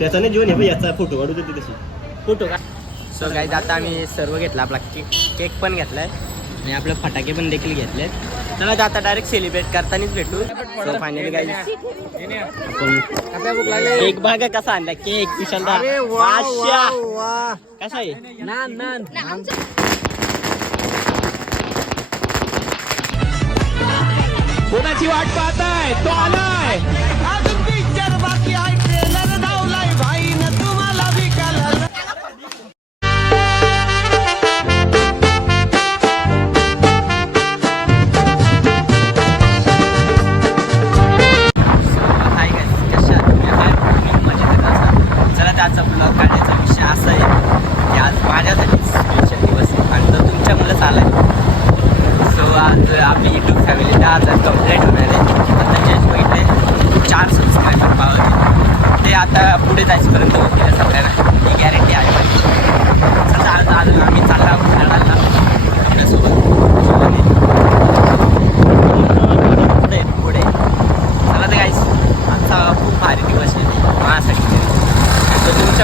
त्याचा नाही जीवन आहे याचा फोटो काढू देते तशी फोटो का? सो गाईज आता आम्ही सर्व घेतला आपला केक केक पण घेतलाय. आणि आपले फटाके पण देखील घेतले चला आता आता डायरेक्ट सेलिब्रेट करतानाच भेटू. सो फायनली गाईज आपण केक बघा कसा आणला. केक पाचशा. कसा आहे? नान नान. कोणाची वाट पाहताय? तो आलाय.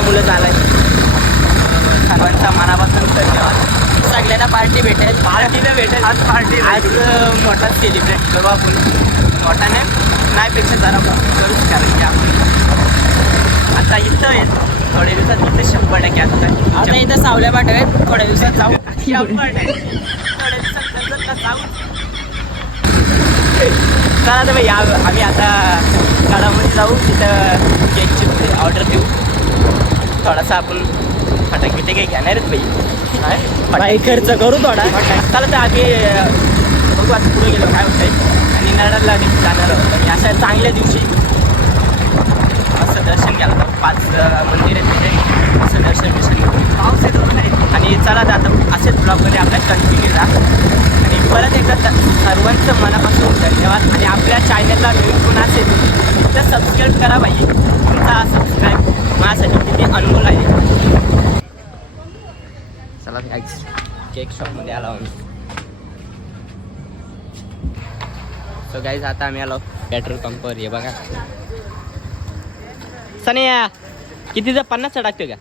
मुलं झालाय. सर्वांचा मनापासून धन्यवाद. सगळ्यांना पार्टी भेटेल. पार्टीला भेटेल. आज पार्टी आज मोठा सेलिब्रेट करू आपण. मोठाने नाही पेक्षा जरा करू कारण की आपण आता इथं आहे थोड्या दिवसात इथं शंभर टक्के आता आता इथं सावल्या पाठ आहेत थोड्या दिवसात जाऊ. शंभर टक्के. थोड्या दिवसात जाऊ. चला तर भाई आम्ही आता गाडामध्ये जाऊ. तिथं केकची ऑर्डर देऊ. थोडासा आपण फटाके काही घेणार आहेत भाई फटाके खर्च करू थोडा. चला तर अं, बघू आता पुढे गेलो काय होतंय. आणि देखील जाणार आहोत. आणि अशा चांगल्या दिवशी असं दर्शन घ्यायला. पाच मंदिर आहेत तिथे. असं दर्शन बिर्शन. पाऊस येतो नाही? आणि चला तर आता असेच ब्लॉगमध्ये आपल्या कंटिन्यू राहा आणि परत एकदा सर्वांचं मनापासून धन्यवाद. आणि आपल्या चॅनलला नवीन कोण असेल तर सबस्क्राईब करा पाहिजे तुमचा सबस्क्राईब माझ्यासाठी किती अनमोल आहे. चला केक शॉपमध्ये आलो आम्ही. सो गाईज आता आम्ही आलो. पेट्रोल पंपवर हे बघा. सनिया कितीचा पन्नासचा टाकतोय का?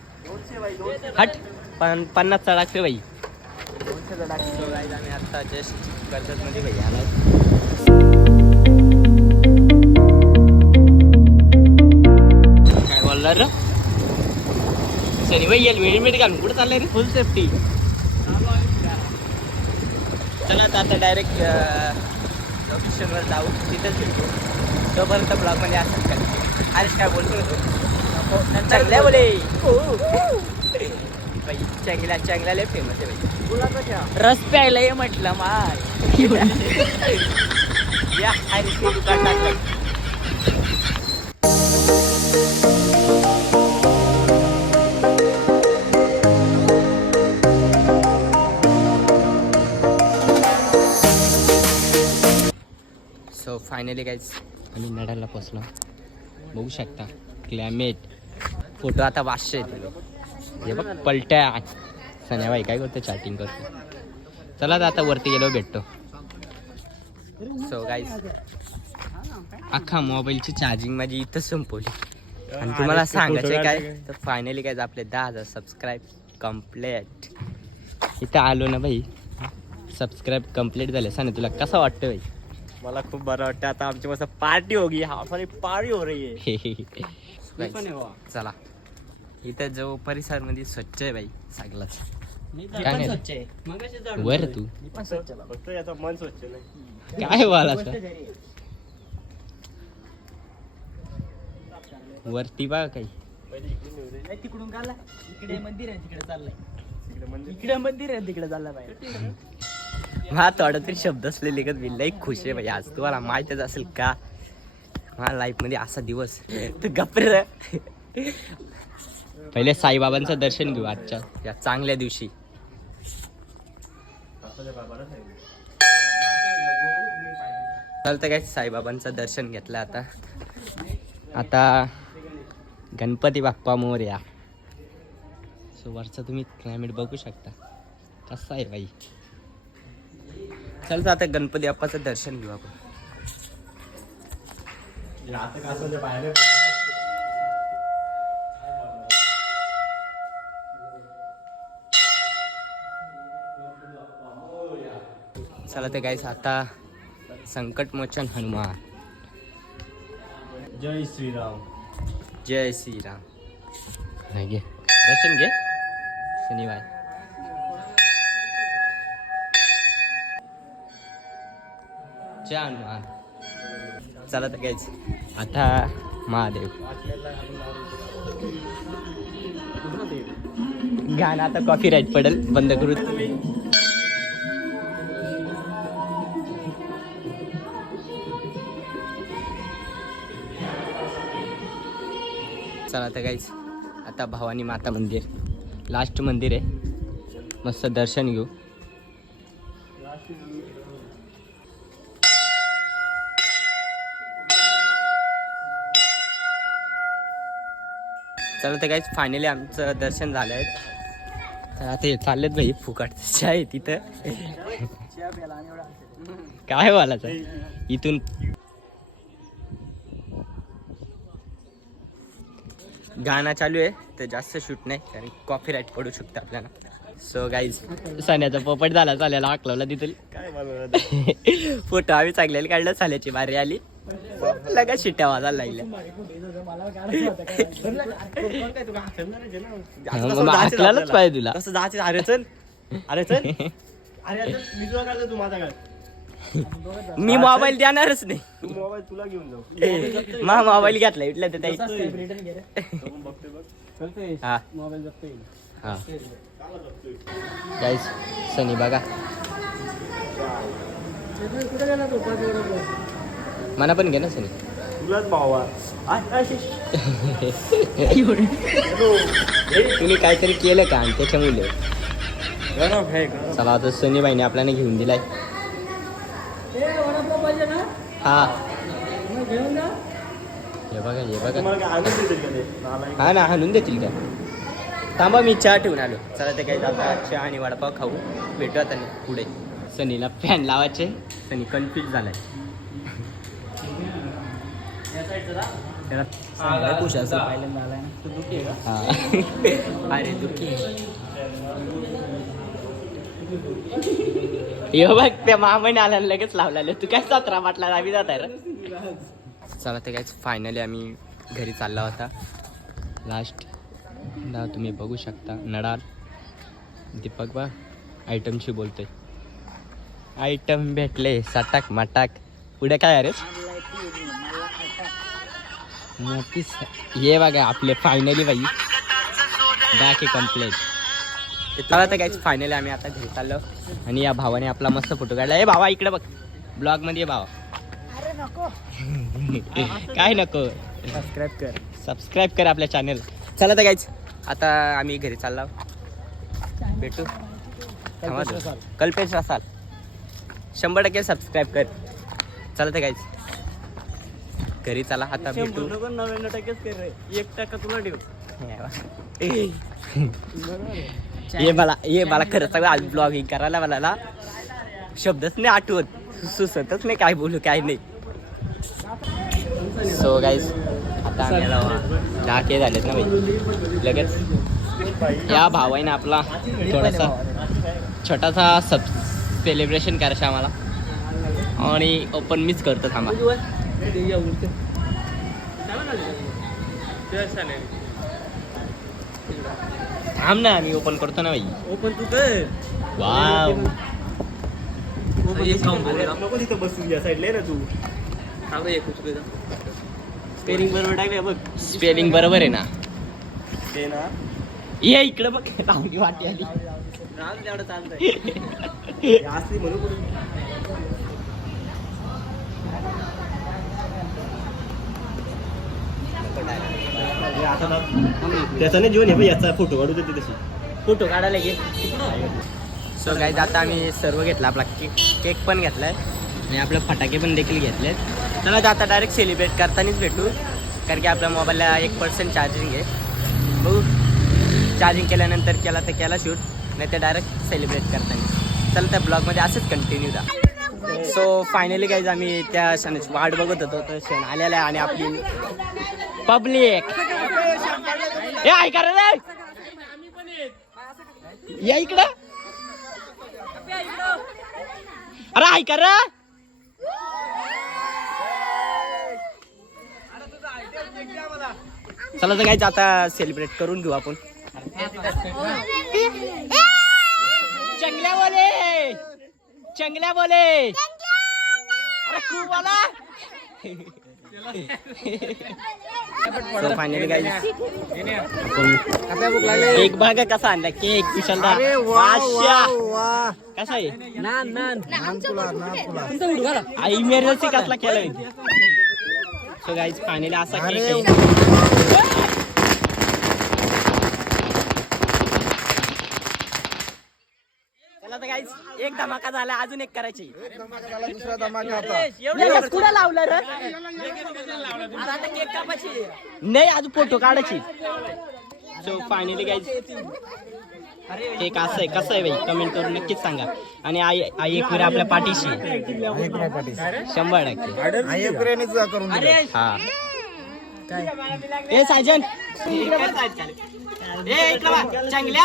हट. पण पन्नासचा टाकतोय बाई. So guys, आम्ही आता जस्ट कर्जतमध्ये भाई आलो भाई येईल हेल्मेट घालून कुठं चाललंय रे फुल सेफ्टी चला आता आता डायरेक्ट लोकेशनवर जाऊ तिथंच भेटू तोपर्यंत ब्लॉगमध्ये असंच का अरे काय बोलतो नको. चांगल्या बोले बाई चांगल्या लय फेमस आहे बाई रस प्यायला ये म्हटलं माय या आणि ते दुकान टाकलं फायनली काहीच आम्ही नड्याला पोचलो बघू शकता क्लायमेट फोटो आता येतील हे बघ पलट्या. सन्याबाई काय करतो चॅटिंग करतो चला आता वरती गेलो भेटतो. सो गाईज अख्खा मोबाईलची चार्जिंग माझी इथं संपवली. आणि तुम्हाला सांगायचं काय? तर फायनली काय आपले दहा हजार सबस्क्राईब कंप्लीट इथं आलो ना भाई. सबस्क्राईब कंप्लीट झाले. सांग तुला कसं वाटतं भाई? मला खूप बरं वाटतं आता आमची मस्त पार्टी होगी. हा सारी पार्टी हो रही है. चला. इथं जो परिसरमध्ये स्वच्छ आहे बाई आहे. वर तू. फक्त याचं मन स्वच्छ नाही. काय वरती बघा काही. तिकडून काढला. इकडे मंदिर आहे तिकडे चाललंय. इकडे मंदिर. आहे तिकडे चालला बाई हा थोडा तरी शब्द असले का मी लई खुश आहे भाई आज तुम्हाला माहितच असेल का? माझ्या लाईफमध्ये असा दिवस. तर गप्रे पहिले साईबाबांचं दर्शन घेऊ आजच्या या चांगल्या दिवशी. चालतं काय साईबाबांचं दर्शन घेतलं आता. आता गणपती बाप्पा मोर्या सो वरचं तुम्ही क्लायमेट बघू शकता. कसं आहे बाई? चल आता गणपती बाप्पाचं दर्शन घेऊ आपण. चला ते गायस आता संकटमोचन हनुमान. जय श्रीराम. जय श्रीराम. घे. दर्शन घे. शनिवार. हनुमान चला तर काहीच आता महादेव. गाणं आता कॉफी राईट पडेल बंद करू. चला तर काहीच आता भवानी माता मंदिर. लास्ट मंदिर आहे. मस्त दर्शन घेऊ. चला तर काहीच फायनली आमचं दर्शन झालं आहे तर आता हे चाललेत भाई फुकट. आहे तिथं काय बोलायचं? इथून गाणं चालू आहे तर जास्त शूट नाही कारण कॉपी राईट पडू शकतं आपल्याला. सो गाईज सण्याचा पोपट झाला चालेला आकलवला तिथं काय फोटो आम्ही चांगल्याला काढलं चाल्याची बारी आली. लगेच शिट्ट्या वाजायला लागल्या. पाहिजे तुला. कसं जायचं अरे चल. अरे चल. अरे मी तुला काढतो तू माझा मी मोबाईल देणारच नाही. तू मोबाईल तुला घेऊन जाऊ. मा मोबाईल घेतला इथल्या तर ताई बघतोय बघ गाईस सनी बघा. मना पण घे ना सनी तुलाच भावा. तुम्ही काहीतरी केलं का आणि त्याच्यामुळे. चला आता सनी बाईने आपल्याला घेऊन दिलाय हा हे बघा हे बघा. हा ना हाणून देतील का थांबा मी चहा ठेवून आलो चला ते काही आता चहा आणि वडापाव खाऊ भेटू आता पुढे सनीला फॅन लावायचे सनी कन्फ्युज झालाय खुश असं. हा. अरे दुखी यो बघ त्या मामाने आला लगेच लावला तू काय सतरा वाटला आम्ही जात आहे रे? चला ते काय फायनली आम्ही घरी चालला होता. लास्ट दा तुम्ही बघू शकता नडाल. दीपक बा आयटमशी बोलतोय. आयटम भेटले सटाक मटाक. पुढे काय अरे मोठी स- हे बघा आपले फायनली बाई. बाकी कम्प्लेट चला तर काय फायनली आम्ही आता घरी चाललो. आणि या भावाने आपला मस्त फोटो काढला. ए भावा इकडे बघ. ब्लॉगमध्ये ये भावा. काय नको? सबस्क्राईब कर. सबस्क्राईब कर आपल्या चॅनल चला तर काहीच आता आम्ही घरी चाललो. भेटू. कल्पेश रसाल. शंभर टक्के सबस्क्राईब कर. चला तर काहीच घरी चला आता भेटू. नव्याण्णव टक्केच कर रे. एक टक्का तुला ठेव ये मला ये मला खरं सगळं आज ब्लॉगिंग करायला मला ना शब्दच नाही आठवत. सुचतच नाही काय बोलू काय नाही. सो गाईज आता आम्हाला डाके झालेत ना भाई लगेच. या भावाने आपला थोडासा छोटासा सब सेलिब्रेशन करायचं आम्हाला. आणि ओपन मिस करतो थांबा. थांब ना मी ओपन करतो ना भाई ओपन तू कर. वाव नको तिथं बसू या साईडला ना तू. स्पेरिंग बरोबर टाकले बघ. स्पेलिंग बरोबर आहे ना. ते ना. ये इकडे बघ. वाटी आली. राम तेवढं चालतंय. असली म्हणू कुठं. हे आता ना त्याचा नाही जीवन आहे पण याचा फोटो काढू देते तशी. फोटो काढायला घे सो काय आता आम्ही सर्व घेतला आपला केक केक पण घेतलाय. आणि आपले फटाके पण देखील घेतले चला आता डायरेक्ट सेलिब्रेट करतानाच भेटू. कारण की आपल्या मोबाईलला एक पर्सेंट चार्जिंग आहे. बघू. चार्जिंग केल्यानंतर केला तर केला शूट नाही तर डायरेक्ट सेलिब्रेट करताना चला त्या ब्लॉगमध्ये असंच कंटिन्यू दा सो फायनली गाईज आम्ही त्या क्षणाची वाट बघत होतो. तर क्षण आलेला आहे आणि आपली पब्लिक. हे ऐका रे या इकडं. अरे ऐका रे. चला तर काय आता सेलिब्रेट करून घेऊ आपण. चंगल्या बोले चंगल्या बोले अरे खूप आला. फायनली एक भाग कसा आणला केक माशा कसा आहे? आई मेरसी कसला केलाय? सो गाईज फायनली असा केक आहे चला तर गाईज एक धमाका झाला अजून एक करायची. एवढं कुठं लावलं रे अरे आता केक कापायची. नाही अजून फोटो काढायची. सो फायनली गाईज केक असं आहे कसं आहे भाई कमेंट करून नक्कीच सांगा. आणि आई आई एक आपल्या पाठीशी. शंभर टक्के. करून हा. ए साजन. चांगल्या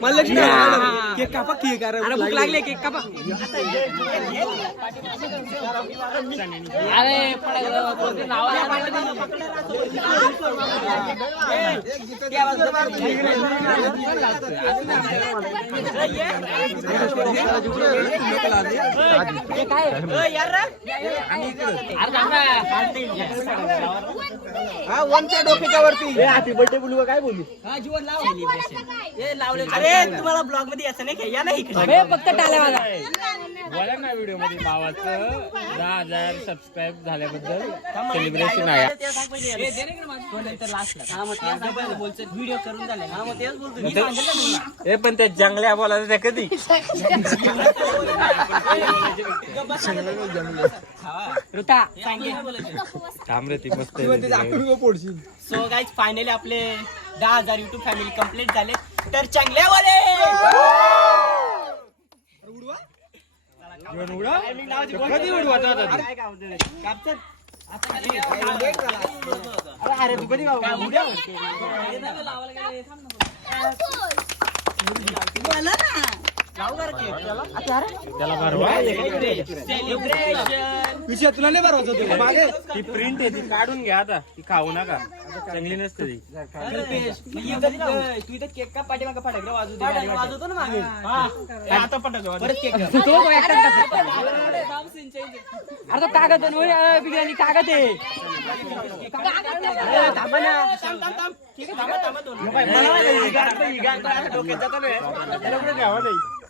मला लक्ष केक कापा केक अरे भूक लागली. केक कापा. हा वनच्या डोक्याच्या वरती. हॅपी बर्थडे बोलू काय बोलू? अरे तुम्हाला ब्लॉगमध्ये नाही का या नाही इकडे. फक्त टाळ्या वाजा बोला ना व्हिडिओमध्ये भावाचं दहा हजार सबस्क्राईब झाल्याबद्दल सेलिब्रेशन आहे. व्हिडिओ करून झाले हा मग तेच बोलतो मी सांगितलं ना तुला. हे पण त्या जंगल्या बोलायचं त्या कधी. ऋता सांगे. थांब रे ती मस्त पोडशील सो गाईज फायनली आपले दहा हजार युट्यूब फॅमिली कंप्लीट झाले तर चांगल्या वाले? अरे तू कधी भरवा सेलिब्रेशन विषय तुला नाही बरं होतं मागे ती प्रिंट आहे ती काढून घ्या आता ती खाऊ नका चांगली नसते ती तू इथं केक का पाठी मागं फटाकडे वाजू दे वाजवतो ना मागे आता पटक परत केक अरे कागद बिर्याणी कागद आहे थांबा ना थांब थांब थांब ठीक आहे थांबा थांबा दोन डोक्यात जातं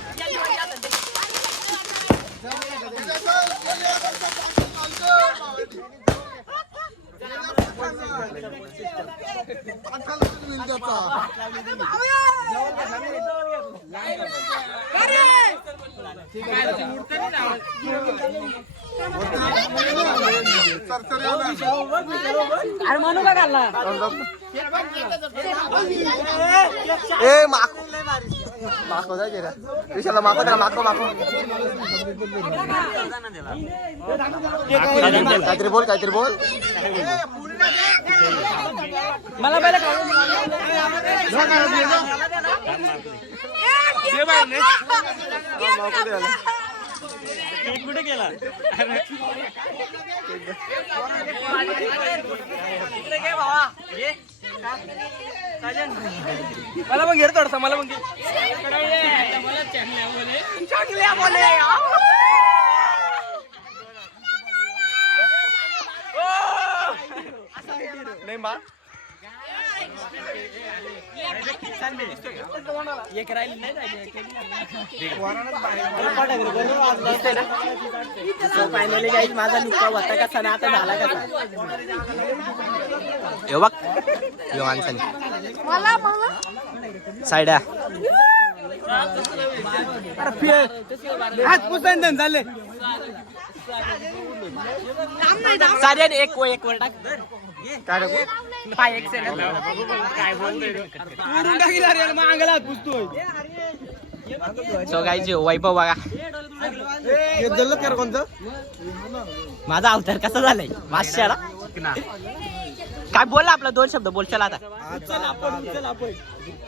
पळू नका अरे म्हणू का घालला ए माको. माको जाय गेला विशाला माको त्याला माको माको काहीतरी बोल. काहीतरी बोल मला पहिला कुठे गेला. मला पण घेर थोडसा मला चांगल्या बोले. नाही मा एक राहिली फायनली माझा लुक्का होता कसा ना आता झाला कसा हे बघ. यो माणसाने. साईडा हात पुसताना झाले सारे एक व एक वर टाक. काय टाकू? पाय एक पुसतोय. सो वैभव बघा. हे कोणतं? माझा अवतार कसा झालाय? माशाला काय बोल आपला दोन शब्द बोल चला आता. चल आपण चल आपण.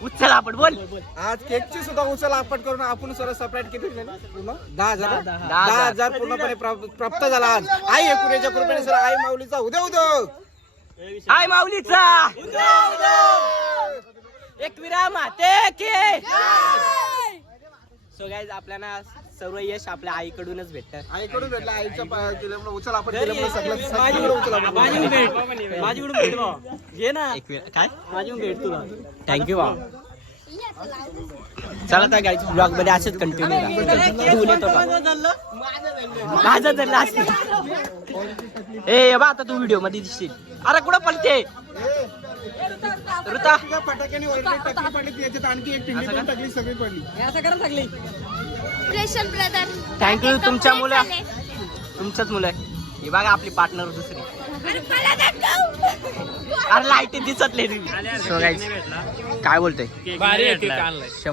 उचल आपण बोल. आज केकची सुद्धा उचल आपट करून आपण सर्व सेपरेट किती दहा हजार? दहा हजार. पूर्णपणे प्राप्त प्राप्त झाला आज. आई एकुरेच्या कृपेने सर आई माऊलीचा. उद्या उद्या. हाय माऊलीचा. एक विराम ते के. सो गाईज आपल्याला सर्व यश आपल्या आईकडूनच भेटत आईकडून भेटला आईच्या पाया केल्यामुळे उचल आपण केल्यामुळे सगळं उचल आपण माझीकडून भेट. घे ना. एक वेळ काय? माझीकडून भेट तुला. थँक्यू भाऊ चला तर गाईज ब्लॉगमध्ये असेच कंटिन्यू माझं तर लास्ट ए बा आता तू व्हिडिओमध्ये दिसशील. अरे कुठं पलते ऋता. फटाक्याने टकली पडली त्याच्यात आणखी एक पिंडी पण टकली सगळी पडली. प्रेशर ब्रदर थँक्यू तुमच्या मुलं. तुमच्याच मुलं आहे. ही बघा आपली पार्टनर दुसरी. अरे लाइट दिसत नाही. सो गाईज काय बोलतोय?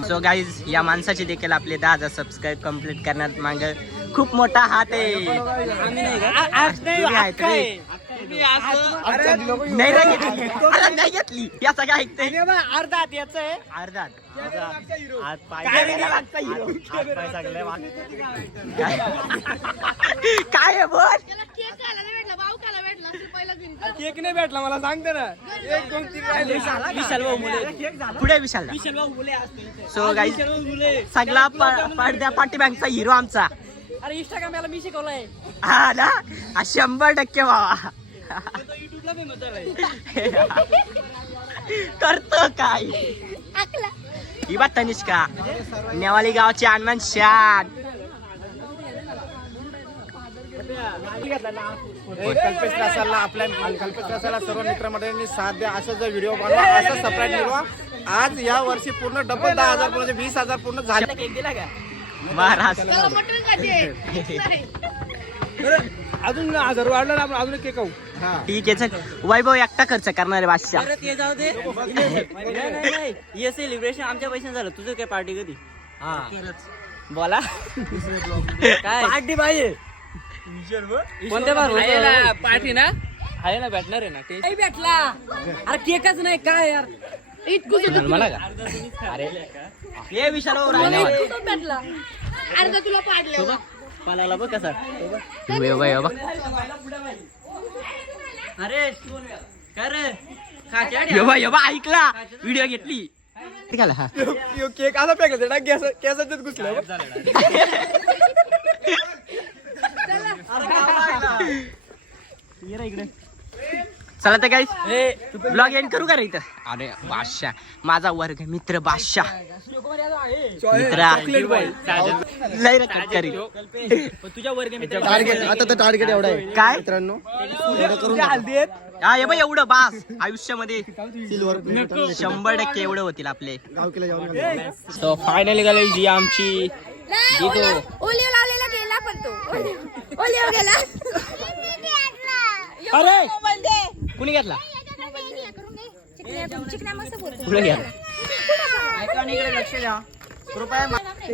सो गाईज या माणसाची देखील आपले दहा हजार सबस्क्राईब कंप्लीट करण्यात माग. खूप मोठा हात आहे. नाही. रे घेतली अरे नाही घेतली. या सगळ्या ऐकते. अर्धा याच आहे. अर्धा हात पाय काय? आहे बोल? त्याला केक नाही भेटला भाऊ मला सांगते ना एक दोन तीन विशाल भाऊ मुले. पुढे विशाल सो गाईज सगळा प- पडद्या पाठीमागचा हिरो आमचा. अरे इंस्टाग्राम याला मी शिकवलंय. हा ना? हा शंभर टक्के बाबा. युट्यूबला करतो काय? ही बात तनिष्का नेवाली गावची अनमान शान. कल्पेश रसाला आपल्या कल्पेश रसाला सर्व मित्रमंडळींनी साथ द्या असं जर व्हिडिओ बनवा असं सबस्क्राईब मिळवा आज या वर्षी पूर्ण डबल दहा हजार म्हणजे वीस हजार पूर्ण झाले. केक दिला का? महाराज त्याला मटण खाते. अजून हजार वाढला ना आपण अजून केक खाऊ. ठीक आहे चल. वैभव एकटा खर्च करणारे बादशाह. अरे ते जाऊ दे. नाही नाही नाही. हे सेलिब्रेशन आमच्या पैशाने झालं. तुझं काय पार्टी कधी? बोला. काय? पार्टी पाहिजे. कोणत्या बार. पाठी ना आहे ना भेटणार आहे ना. ते भेटला. अरे केकच नाही काय यार? मला का? अरे. हे अर्धा तुला पाडलं. पालाला बघ कसा. अरे ऐकला. व्हिडिओ घेतली. ठीक आहे केक असा फेकला घुसला चला तर काय ब्लॉग एंड करू का रे इथं? अरे बादशाह माझा वर्ग मित्र बादशाह. मित्रा लय रे कट करी तुझ्या वर्ग टार्गेट आता तर टार्गेट एवढा आहे. काय? मित्रांनो हा हे बघ एवढं बास. आयुष्यामध्ये शंभर टक्के एवढं होतील आपले. सो फायनली गेले जी आमची. गेला पण तो. गेला. अरे! कुणी घेतला? द्या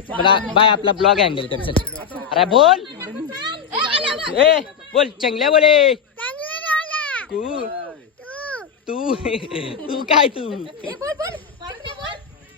मला बाय आपला ब्लॉग हँडल कर चल. अरे बोल. ए, बोल चंगल्या बोले. चांगलं लावला. तू. तू.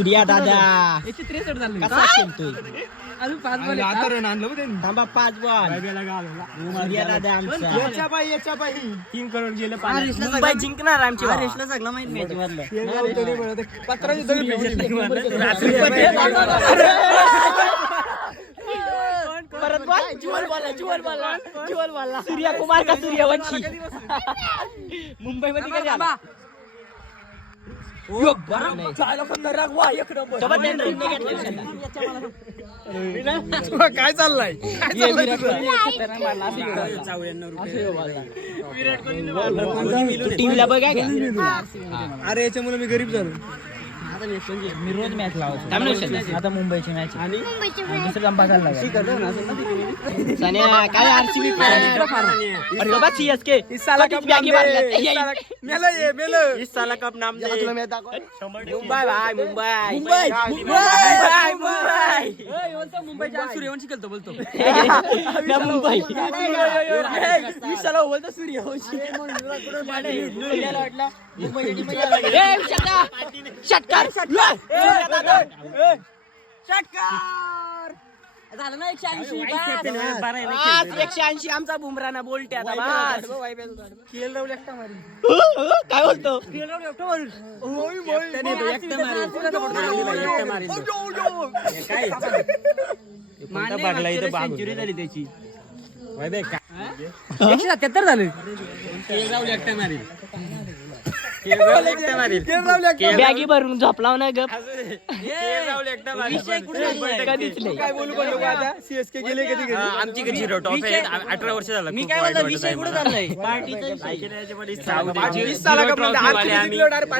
सूर्या दादा. कसा खेळतोय? थांबा पाच बॉल. सूर्या दादा आमचा. तीन करोड गेले मुंबई जिंकणार आमची हरेशला सगळं माहीत मॅच मधलं परत बॉल. जुवल बॉल जुवल बॉल. जुवल बॉल. सूर्यकुमार का सूर्यवंशी? मुंबई मध्ये कधी आला सोबत त्यांनी run नाही घेतले काय चाललंय? टीव्हीला बघा का अरे याच्यामुळे मी गरीब झालो. मी रोज मॅच लावायचो. आता मुंबईची मॅच आणि? दुसरं जंपा झाला सान्या काय आरसीबी अरे बाबा सीएसके इस साला कप मारल्या मेलं ये मेलं. इस साला कप नाम दे. मुंबई भाई मुंबई. मुंबई मुंबई मुंबई मुंबईच्या सूर्यवंशी खेळतो बोलतो. ना मुंबई. मी साला बोलतो सूर्यवंशी शटका! षटकार. षटकार. झालं ना एकशे ऐंशी आज एकशे ऐंशी आमचा बुमरा ना बोलते आता बस. काय बोलतो? सेंचुरी झाली त्याची. एकशे सत्याहत्तर झाले. बॅगी भरून झोपलाव ना गप. कधीच नाही. काय बोलू पण नको आता. सीएसके गेले कधी कधी आमची झिरो टॉप आहे. अठरा वर्ष झालं मी काय म्हणतो विषय कुठे चाललाय?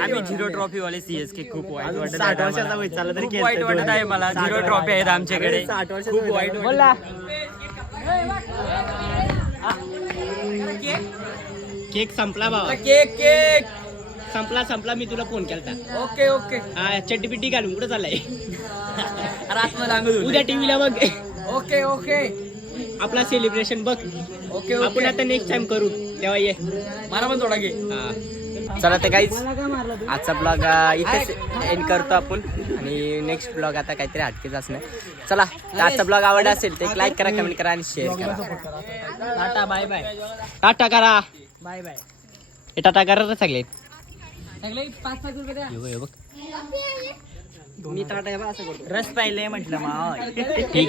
आम्ही. झिरो ट्रॉफी वाले सीएसके खूप वाईट वाटत आहे वर्षाचा चालला तरी वाईट वाटत आहे मला झिरो ट्रॉफी आहेत आमच्याकडे. खूप वाईट बोला. केक संपला बाबा केक केक. संपला संपला मी तुला फोन केलता. Okay okay. हा घालून कुठं चाललाय? आतमध्ये उद्या टीव्हीला बघ. Okay okay. आपला सेलिब्रेशन बघ. ओके आपण आता नेक्स्ट टाइम करू. तेव्हा ये. मला पण थोडा घे. चला तर काहीच आजचा ब्लॉग इथेच एंड करतो आपण. आणि नेक्स्ट ब्लॉग आता काहीतरी हटकेच असणार. चला तर आजचा ब्लॉग आवडला असेल तर एक लाईक करा कमेंट करा आणि शेअर करा. टाटा बाय बाय टाटा करा. बाय बाय हे टाटा करा रे सगळे. हे असं करतो. रस पाहिले म्हटलं मा ठीक आहे ठीक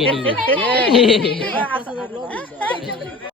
आहे.